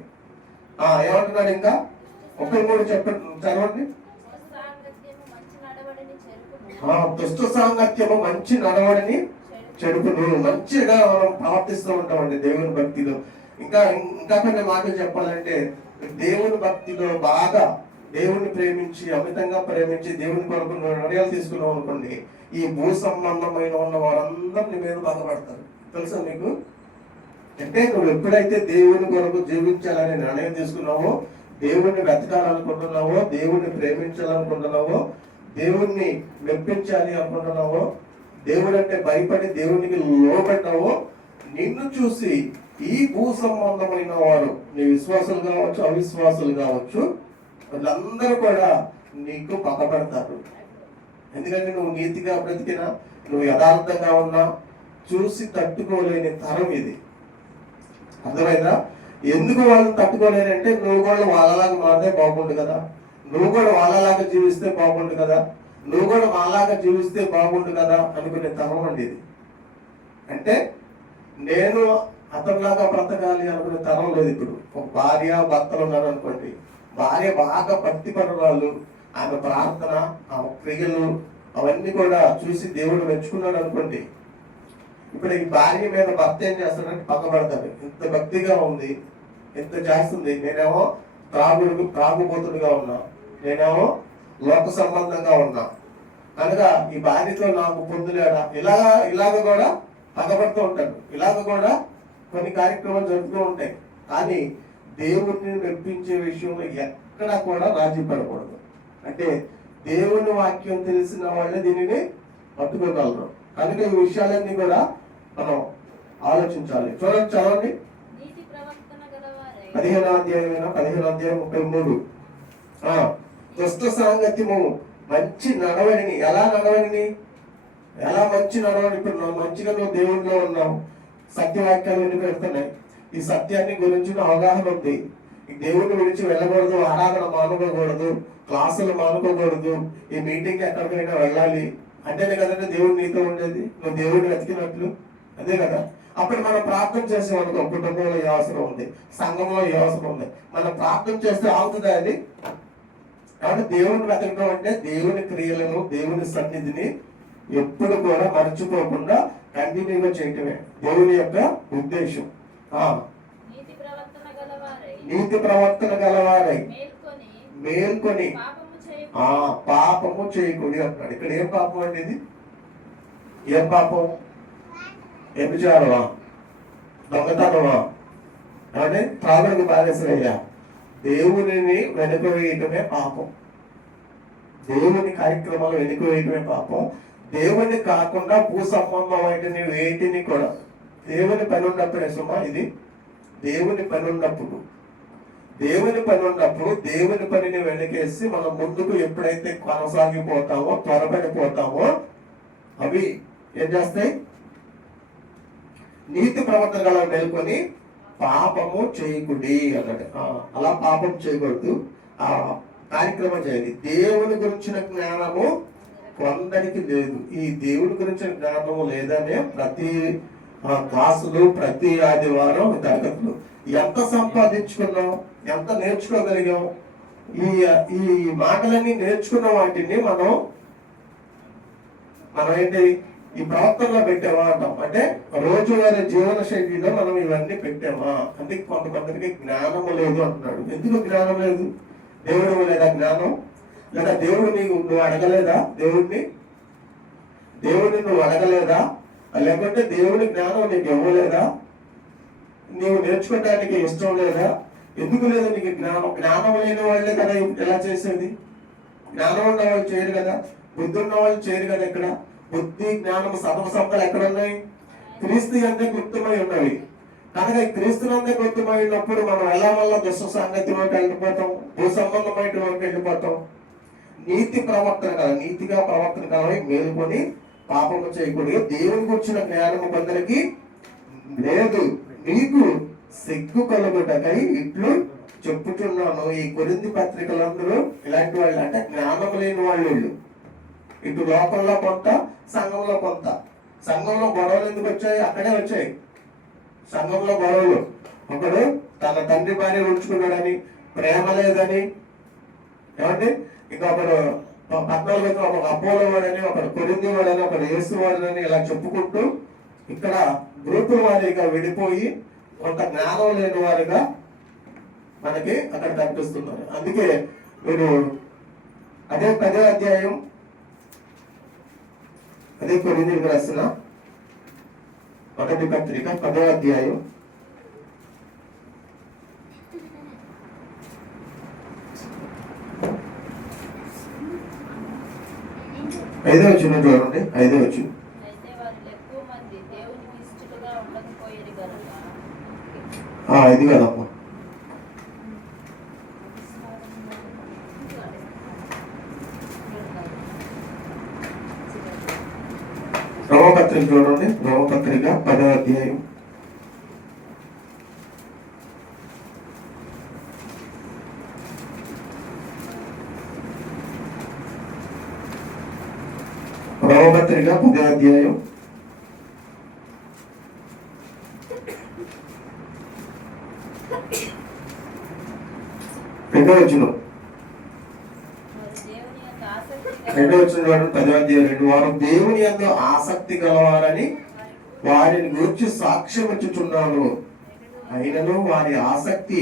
ఏమంటున్నాడు ఇంకా? 33 చదవండి. దుష్ట సాంగత్యము మంచి నడవడిని చెడుపును. మంచిగా మనం ప్రవర్తిస్తూ ఉంటామండి దేవుని భక్తిలో. ఇంకా కొన్ని మాటలు చెప్పాలంటే, దేవుని భక్తిలో బాగా దేవుని ప్రేమించి, అమితంగా ప్రేమించి దేవుని కొరకు నిర్ణయాలు తీసుకున్నాం అనుకోండి, ఈ భూ సంబంధమైన ఉన్న వారందరినీ మీద బాధపడతారు. తెలుసా మీకు? అంటే నువ్వు ఎప్పుడైతే దేవుని కొరకు జీవించాలని నిర్ణయం తీసుకున్నావో, దేవుణ్ణి వెతకాలనుకుంటున్నావో, దేవుణ్ణి ప్రేమించాలనుకుంటున్నావో, దేవుణ్ణి మెప్పించాలి అనుకుంటున్నావో, దేవుడు అంటే భయపడి దేవునికి లోబడ్డావో, నిన్ను చూసి ఈ భూ సంబంధమైన వారు, నీ విశ్వాసులు కావచ్చు, అవిశ్వాసులు కావచ్చు, వాళ్ళందరూ కూడా నీకు పక్కపడతారు. ఎందుకంటే నువ్వు నీతిగా బ్రతికినా, నువ్వు యథార్థంగా ఉన్నా చూసి తట్టుకోలేని తరం ఇది. అర్థమైందా? ఎందుకు వాళ్ళని తట్టుకోలేనంటే, నువ్వు కూడా వాళ్ళలాగా మారితే బాగుండు కదా, నువ్వు కూడా వాళ్ళలాగా జీవిస్తే బాగుండు కదా, నువ్వు కూడా వాళ్ళలాగా జీవిస్తే బాగుండు కదా అనుకునే తరం అండి ఇది. అంటే నేను అతనిలాగా బ్రతకాలి అనుకునే తరం లేదు ఇప్పుడు. ఒక భార్య భర్తలు ఉన్నారు అనుకోండి, భార్య బాగా భక్తి పరురాలు, ఆమె ప్రార్థన, ఆమె క్రియలు అవన్నీ కూడా చూసి దేవుడు మెచ్చుకున్నాడు అనుకోండి. ఇప్పుడు ఈ భార్య మీద భర్త ఏం చేస్తాడంటే పక్కబడతాడు. ఇంత భక్తిగా ఉంది, ఇంత చేస్తుంది, నేనేమో త్రాగుబోతుడుగా ఉన్నా, నేనేమో లోక సంబంధంగా ఉన్నా, అనగా ఈ భార్యతో నాకు పొందులేడా, ఇలాగ కూడా పక్కబడుతూ ఉంటాడు. ఇలాగ కూడా కొన్ని కార్యక్రమాలు జరుగుతూ ఉంటాయి. కానీ దేవుడిని మెప్పించే విషయంలో ఎక్కడ కూడా రాజీ పడకూడదు. అంటే దేవుని వాక్యం తెలిసిన వాళ్ళే దీనిని పట్టుకోగలరు. కనుక ఈ విషయాలన్నీ కూడా మనం ఆలోచించాలి. చూడండి, చదవండి. 15వ అధ్యాయం 33. దుష్ట సాంగత్యము మంచి నడవడిని. ఎలా మంచి నడవడి? ఇప్పుడు మంచిగా నువ్వు దేవుడిలో ఉన్నావు, సత్యవాక్యాలు ఎన్ని పెడుతున్నాయి, ఈ సత్యాన్ని గురించి అవగాహన ఉంది. ఈ దేవుడిని విడిచి వెళ్ళకూడదు, ఆరాధన మానుకోకూడదు, క్లాసులు మానుకోకూడదు, ఈ మీటింగ్ ఎక్కడికైనా వెళ్ళాలి అంటేనే కదండి దేవుడు నీతో ఉండేది. నువ్వు దేవుడిని వెతికినట్లు అదే కదా. అప్పుడు మనం ప్రార్థన చేసేవాళ్ళతో కుటుంబంలో ఏ అవసరం ఉంది, సంఘంలో ఏ అవసరం ఉంది, మనం ప్రార్థన చేస్తే ఆగుతుందా అది? కాబట్టి దేవుని వెతకడం అంటే దేవుని క్రియలను, దేవుని సన్నిధిని ఎప్పుడు కూడా మర్చిపోకుండా కంటిన్యూగా చేయటమే దేవుని యొక్క ఉద్దేశం. నీతి ప్రవర్తన గలవారై మేల్కొని పాపము చేయకూడదు అంటాడు. ఇక్కడ ఏం పాపం అండి? ఇది ఏం పాపం? వ్యభిచారమా, దొంగతనమా, అంటే త్రాగుడికి బానిసయ్యా? దేవునిని వెనుక వేయటమే పాపం. దేవుని కార్యక్రమాలు వెనుక వేయటమే పాపం. దేవుని కాకుండా భూ సంబంధం వాటిని వేటిని కూడా దేవుని పని ఉన్నప్పుడే సుమా ఇది. దేవుని పని ఉన్నప్పుడు దేవుని పనిని వెనకేసి మనం ముందుకు ఎప్పుడైతే కొనసాగిపోతామో, త్వరపడిపోతామో అవి ఏం చేస్తాయి? నీతి ప్రవర్తన గల మేల్కొని పాపము చేయకుడి అన్నాడు. అలా పాపం చేయకూడదు, ఆ కార్యక్రమం చేయాలి. దేవుని గురించిన జ్ఞానము కొందరికి లేదు. ఈ దేవుని గురించిన జ్ఞానము లేదనే ప్రతి క్లాసులు, ప్రతి ఆదివారం తరగతులు ఎంత సంపాదించుకున్నాం, ఎంత నేర్చుకోగలిగాం, ఈ మాటలన్నీ నేర్చుకున్న వాటిని మనం ఏంటి ఈ ప్రవర్తనలో పెట్టామా అంటాం. అంటే రోజువారీ జీవన శైలిలో మనం ఇవన్నీ పెట్టామా అంటే కొంతమందికి జ్ఞానము లేదు అంటున్నాడు. ఎందుకు జ్ఞానం లేదు? దేవుడు లేదా జ్ఞానం? లేదా దేవుడు నువ్వు అడగలేదా? దేవుడిని నువ్వు అడగలేదా? లేకుంటే దేవుడి జ్ఞానం నీకు ఇవ్వలేదా? నీవు నేర్చుకోవడానికి ఇష్టం లేదా? ఎందుకు లేదు నీకు జ్ఞానం లేని వాళ్ళే కదా ఎలా చేసేది? జ్ఞానం ఉన్న వాళ్ళు చేయరు కదా, బుద్ధి ఉన్న వాళ్ళు చేయరు కదా. ఇక్కడ బుద్ధి, జ్ఞానం, సర్వసంపదలు ఎక్కడ ఉన్నాయి? క్రీస్తు అంతే గుర్తుమై ఉన్నవి. కనుక ఈ క్రీస్తునందే గుర్తుమై ఉన్నప్పుడు మనం ఎలా వల్ల దుష్ట సంగతిలోకి వెళ్ళిపోతాం, భూ సంబంధమైనలోకి వెళ్ళిపోతాం. నీతిగా ప్రవర్తన కలవై మేలుకొని పాపము చేయకూడదు. దేవునికి వచ్చిన జ్ఞానము కొందరికి లేదు, నీకు సిగ్గు కలుగుటకై ఇట్లు చెప్పుచున్నాను. ఈ కొరింథీ పత్రికలందరూ ఇలాంటి వాళ్ళు, అంటే జ్ఞానం లేని వాళ్ళు. ఇటు లోకంలో కొంత, సంఘంలో కొంత. సంఘంలో గొడవలు ఎందుకు వచ్చాయి? అక్కడే వచ్చాయి సంఘంలో గొడవలు. ఒకడు తన తండ్రి భార్య ఉంచుకున్నాడని, ప్రేమ లేదని, ఏమంటే ఇంకొకడు 14 ఒక అపోలో వాడని, ఒకడు కొరింథీ వాడని, ఒకడు యేసు వాడని ఇలా చెప్పుకుంటూ ఇక్కడ గ్రూపుల వారిగా విడిపోయి కొంత జ్ఞానం లేని వారిగా మనకి అక్కడ కనిపిస్తున్నారు. అందుకే మీరు అదే 10వ అధ్యాయం, అదే కొరింథీయులకు రాసిన 1వ పత్రిక 10వ అధ్యాయం 5వ వచనం చూడండి. 5వ వచనం, ఇది కదమ్మా. రోమపత్రిక చూడండి. రోమపత్రిక 10వ అధ్యాయం 10వ అధ్యాయం 2వ వచనం. 2వ వచనం 10వ అధ్యాయం 2. వారు దేవుని యందు ఆసక్తి గలవారని వారిని గురించి సాక్ష్యం ఇచ్చుచున్నాను, అయినను వారి ఆసక్తి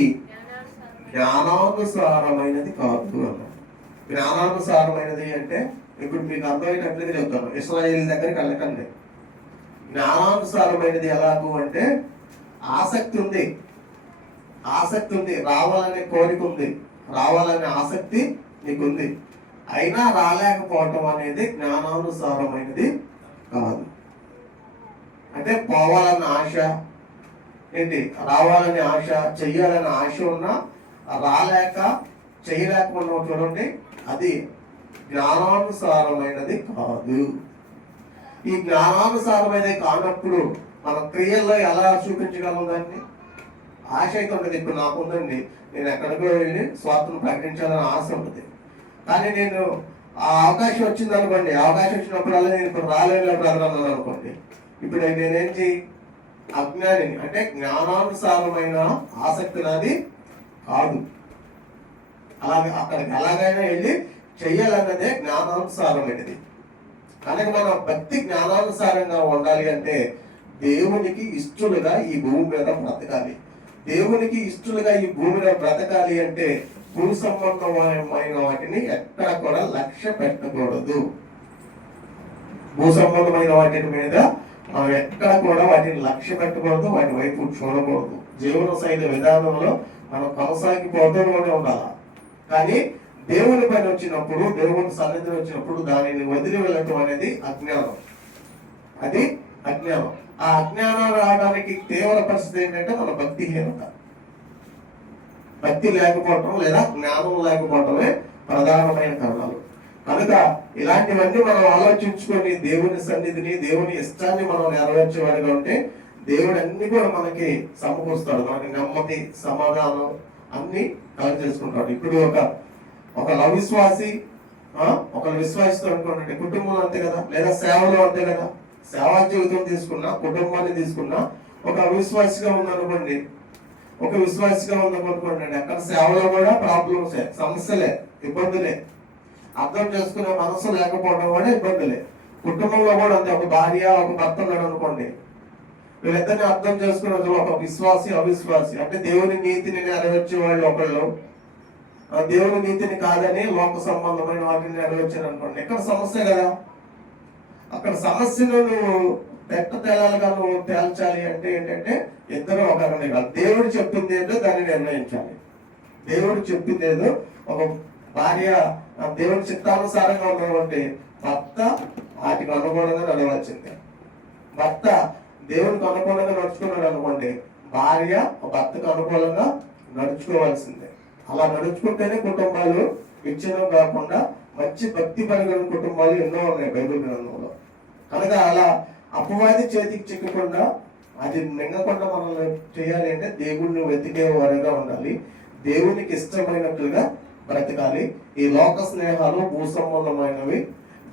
జ్ఞానానుసారమైనది కాదు అన్నారు. జ్ఞానానుసారమైనది అంటే ఇప్పుడు మీకు అర్థమైనట్లుగా చెప్తాను. ఇశ్రాయేలు దగ్గరికి వెళ్ళకండి. జ్ఞానానుసారమైనది ఎలాగూ అంటే ఆసక్తి ఉంది, రావాలనే కోరిక ఉంది, రావాలనే ఆసక్తి నీకుంది, అయినా రాలేకపోవటం అనేది జ్ఞానానుసారమైనది కాదు. అంటే పోవాలన్న ఆశ ఏంటి, రావాలనే ఆశ, చెయ్యాలనే ఆశ ఉన్నా చేయలేకపోవడం చూడండి, అది జ్ఞానానుసారమైనది కాదు. ఈ జ్ఞానానుసారమైనది కానప్పుడు మన క్రియల్లో ఎలా చూపించగలం దాన్ని? ఆశ అయితే ఉంటుంది. ఇప్పుడు నాకు ఉందండి, నేను ఎక్కడికో వెళ్ళి స్వార్థను ప్రకటించాలని ఆశ ఉంటుంది. కానీ నేను ఆ అవకాశం వచ్చింది అనుకోండి, అవకాశం వచ్చినప్పుడల్లా నేను ఇప్పుడు రాలేనప్పుడు అన్నాను అనుకోండి, ఇప్పుడు నేనేం అజ్ఞానిని, అంటే జ్ఞానానుసారమైన ఆసక్తి నాది కాదు. అలాగే అక్కడికి ఎలాగైనా వెళ్ళి చెయ్యాలన్నదే జ్ఞానానుసారమైనది. కనుక మనం భక్తి జ్ఞానానుసారంగా ఉండాలి అంటే దేవునికి ఇష్టలుగా ఈ భూమి మీద బ్రతకాలి. దేవునికి ఇష్టలుగా ఈ భూమిలో బ్రతకాలి అంటే భూ సంబంధమైన వాటిని ఎక్కడ కూడా లక్ష్య పెట్టకూడదు. భూ సంబంధమైన వాటి మీద మనం ఎక్కడ కూడా వాటిని లక్ష్య పెట్టకూడదు, వాటి వైపు చూడకూడదు. జీవన శైలి విధానంలో మనం కొనసాగిపోతూనే ఉండాలి. కానీ దేవుని పని వచ్చినప్పుడు, దేవుని సన్నిధి వచ్చినప్పుడు దానిని వదిలి వెళ్ళటం అనేది అజ్ఞానం. అది అజ్ఞానం. ఆ అజ్ఞానం రావడానికి తీవ్ర పరిస్థితి ఏంటంటే మన భక్తిహీనత. భక్తి లేకపోవటం లేదా జ్ఞానం లేకపోవటమే ప్రధానమైన కారణాలు. కనుక ఇలాంటివన్నీ మనం ఆలోచించుకొని దేవుని సన్నిధిని, దేవుని ఇష్టాన్ని మనం నెరవేర్చేవాడిగా ఉంటే దేవుడు అన్ని కూడా మనకి సమకూరుస్తాడు. మనకి నెమ్మది, సమాధానం అన్ని కలెక్ట్ చేసుకుంటాడు. ఇప్పుడు ఒక విశ్వాసి ఒకరు విశ్వాసితో అనుకోండి, కుటుంబంలో అంతే కదా, లేదా సేవలో అంతే కదా. సేవా జీవితం తీసుకున్నా, కుటుంబాన్ని తీసుకున్నా, ఒక అవిశ్వాసిగా ఉందనుకోండి, అక్కడ సేవలో కూడా ప్రాబ్లమ్సే, సమస్యలే, ఇబ్బందులే. అర్థం చేసుకునే మనసు లేకపోవడం కూడా ఇబ్బందులే. కుటుంబంలో కూడా అంతే. ఒక భార్య, ఒక భర్త ఉన్నాడు అనుకోండి, వీళ్ళిద్దరిని అర్థం చేసుకునే ఒక విశ్వాసి, అవిశ్వాసి, అంటే దేవుని నీతిని నెరవేర్చే వాళ్ళు ఒకళ్ళు, దేవుని నీతిని కాదని లోక సంబంధమైన వాటిని నెరవేర్చారు అనుకోండి, ఎక్కడ సమస్య కదా. అక్కడ సమస్యను నువ్వు తేలాలుగా నువ్వు తేల్చాలి అంటే ఏంటంటే ఇద్దరు ఒకరిని కాదు. దేవుడు చెప్పింది ఏదో దాన్ని నిర్ణయించాలి. దేవుడు చెప్పింది ఏదో, ఒక భార్య దేవుడి చిత్తానుసారంగా ఉన్నటువంటి భర్త వాటికి అనుగుణంగా నడవాల్సిందే. భర్త దేవునికి అనుకూలంగా నడుచుకున్నాడు అనుకోండి, భార్య భర్తకు అనుకూలంగా నడుచుకోవాల్సిందే. అలా నడుచుకుంటేనే కుటుంబాలు విచ్ఛిన్నం కాకుండా మంచి భక్తి కలిగిన కుటుంబాలు ఎన్నో ఉన్నాయి బైబిల్ గ్రంథంలో. కనుక అలా అపవాది చేతికి చిక్కకుండా, అది మింగకుండా మనల్ని చేయాలి అంటే దేవుణ్ణి వెతికే వారిగా ఉండాలి. దేవునికి ఇష్టమైనట్లుగా బ్రతకాలి. ఈ లోక స్నేహాలు, భూ సంబంధమైనవి,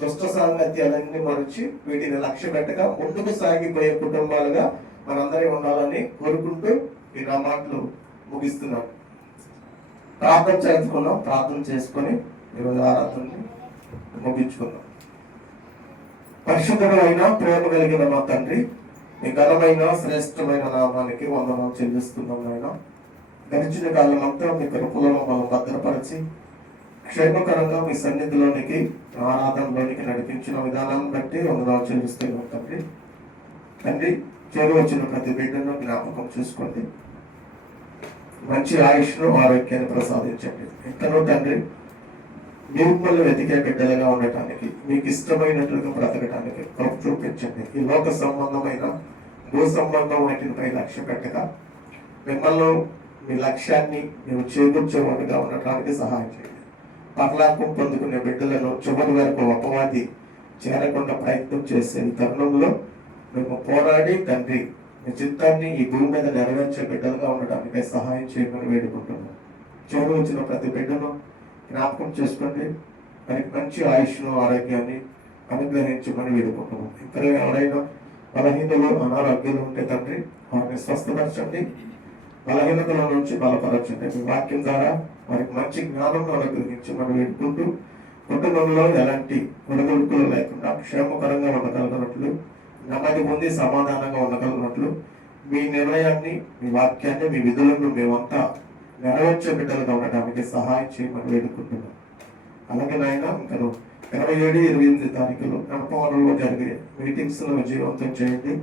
దుష్ట సాంగత్యాలన్నీ మరిచి వీటిని లక్ష్య పెట్టగా ముందుకు సాగిపోయే కుటుంబాలుగా మనందరి ఉండాలని కోరుకుంటూ ఈ నా మాటలు ముగిస్తున్నాం. ప్రార్థన చేసుకున్నాం. ప్రార్థన చేసుకొని ఈరోజు ఆరాధనని ముగించుకున్నాం. పరిశుద్ధుడు అయినా ప్రేమ కలిగిన మా తండ్రి, మీ ఘనమైన శ్రేష్టమైన నామానికి వందనాలు చెల్లిస్తున్నాం. ఆయన గడిచిన కాలం అంతా మీ కృపలో మనం భద్రపరిచి క్షేమకరంగా మీ సన్నిధిలోనికి, ఆరాధనలోనికి నడిపించిన విధానాన్ని బట్టి వందనాలు చెల్లిస్తున్నాం తండ్రి. తండ్రి, చేరు వచ్చిన ప్రతి బిడ్డను జ్ఞాపకం చూసుకోండి. మంచి ఆయుష్ను, ఆరోగ్యాన్ని ప్రసాదించండి. ఎంతనో తండ్రి, మిమ్మల్ని వెతికే బిడ్డలుగా ఉండటానికి, మీకు ఇష్టమైనట్లుగా బ్రతకడానికి కృప చూపించండి. ఈ లోక సంబంధమైన, భూ సంబంధం వాటిపై లక్ష్య పెట్టక మిమ్మల్ని, మీ లక్ష్యాన్ని మేము చేకూర్చేవాడిగా ఉండటానికి సహాయం చేయండి. పరలోకం పొందుకునే బిడ్డలను చివరి వరకు అపవాది చేరకుండా ప్రయత్నం చేసే తరుణంలో మేము పోరాడి తండ్రి మీ చిత్తాన్ని ఈ భూమి మీద నెరవేర్చే బిడ్డలుగా ఉండటానికి సహాయం చేయమని వేడుకుంటున్నాం. చివరి వచ్చిన ప్రతి బిడ్డను జ్ఞాపకం చేసుకోండి. మనకి మంచి ఆయుష్ను, ఆరోగ్యాన్ని అనుగ్రహించమని వేడుకుంటున్నాం. ఇక్కడ ఎవరైనా బలహీనలు, అనారోగ్యాలు ఉంటే తండ్రి వారిని స్వస్థపరచండి. బలహీనతల నుంచి బలపరచండి. మీ వాక్యం ద్వారా వారికి మంచి జ్ఞానం అనుగ్రహించమని వేడుకుంటూ కుటుంబంలో ఎలాంటి ఒడిదుడుకులు లేకుండా క్షేమకరంగా ఉండగలిగినట్లు, నెమ్మది పొంది సమాధానంగా ఉండగలిగినట్లు మీ నిర్ణయాన్ని, మీ వాక్యాన్ని, మీ విధులను మేమంతా నెరవేర్చే బిడ్డలుగా ఉండటానికి సహాయం చేయమని వేడుకుంటున్నాం. అలాగే నాయన, ఇంకా 27, 28 తారీఖులు గణపవరంలో జరిగే మీటింగ్స్ ను విజయవంతం చేయండి.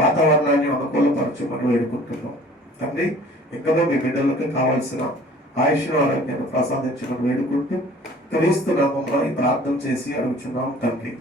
వాతావరణాన్ని అనుకూలపరచమని వేడుకుంటున్నాం తండ్రి. ఇంకా మీ బిడ్డలకు కావాల్సిన ఆయుష్ను, ఆరోగ్యాన్ని ప్రసాదించమని వేడుకుంటూ క్రీస్తు నామములో ప్రార్థన చేసి అడుగుచున్నాం తండ్రి.